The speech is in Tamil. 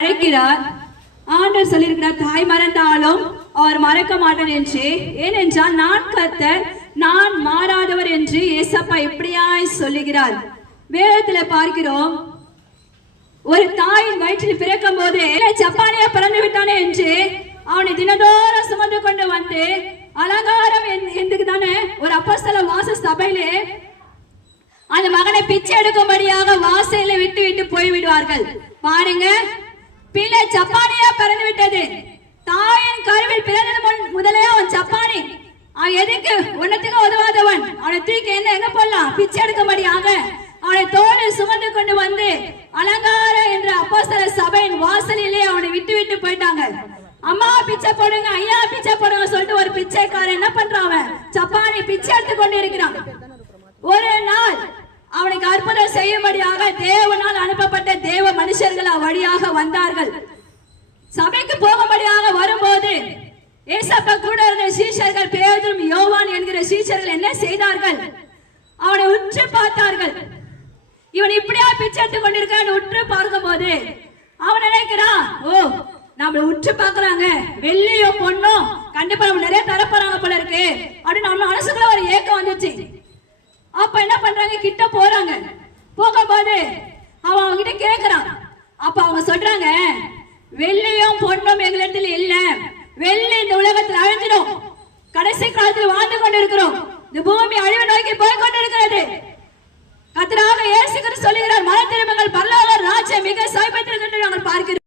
அழைக்கிறார். ஆண்டவர் சொல்லியிருக்கிறார், தாய் மறந்தாலும் அவர் மறக்க மாட்டேன் என்று. ஏனென்றால் நான் கர்த்தர், நான் மாறாதவர் என்று ஏசப்பா இப்படியாய் சொல்லுகிறார். வேதத்துல பார்க்கிறோம், ஒரு தாயின் வயிற்றில் பிறக்கும் போது ஜப்பானியா பிறந்து விட்டானே என்று அவனை தினதோறும் சுமந்து கொண்டு வந்து அலங்காரம் என்று தானே ஒரு அப்போஸ்தல வாச சபையிலே அந்த மகனை பிச்சை எடுக்கும்படியாக வாசையில விட்டு விட்டு போய்விடுவார்கள். பாருங்க, பிள்ளை ஜப்பானியா பிறந்து விட்டது. தாயின் கருவில் பிறந்தது முதலே அவன் ஜப்பானி. அவன் எதுக்கு ஒன்னத்துக்கு உதவாதவன். அவனை தூக்கி எங்க போடலாம், பிச்சை எடுக்கும்படியாக அவனை தோளில் சுமந்து கொண்டு வந்து அலங்காரம் என்ற அப்போஸ்தல சபையின் வாசலிலே அவனை விட்டு விட்டு போயிட்டாங்க. அம்மா பிச்சை போடுங்க, ஐயா பிச்சை போடுங்க சொல்லிட்டு ஒரு பிச்சைக்காரன் என்ன பண்றான், ஜப்பானி பிச்சை எடுத்து கொண்டு இருக்கிறான். ஒரு நாள் அவனுக்கு அற்புதம் செய்யும்படியாக தேவனால் அனுப்பப்பட்ட தேவ மனுஷர்கள் வழியாக வந்தார்கள். சபைக்கு போகும்படியாக வரும்போது ஏசப்பா கூட இருந்த சீஷர்கள் பேதுரு, யோவான் என்கிற சீஷர்கள் என்ன செய்தார்கள், அவனை உற்று பார்த்தார்கள். இவன் இப்படியா பிச்சை எடுத்து கொண்டிருக்கான் உற்று பார்க்கும் போது அவன் நினைக்கிறான், ஓ நம்மள உற்று பார்க்கறாங்க, வெள்ளியோ பொண்ணோ கண்டிப்பா நம்ம நிறைய தரப்போறாங்க போல இருக்கு அப்படின்னு நம்ம மனசுக்குள்ள ஒரு ஏக்கம் வந்துச்சு. அப்ப என்ன பண்றாங்க, கிட்ட போறாங்க. போகும்போது அவன் அவங்க கிட்ட கேக்குறான். அப்ப அவங்க சொல்றாங்க, வெள்ளியும் பொண்ணும் எங்களிடத்தில் இல்ல, வெள்ளி இந்த உலகத்தில் அழிஞ்சிடும், கடைசி காலத்தில் வாழ்ந்து கொண்டிருக்கிறோம், இந்த பூமி அழிவு நோக்கி போய் கொண்டிருக்கிறது. கர்த்தராகிய இயேசு கிறிஸ்து சொல்லுகிறார், மன திரும்புங்கள், பரலோக ராஜ்யம் மிக சமீபத்தில் என்று நாங்கள் பார்க்கிறோம்.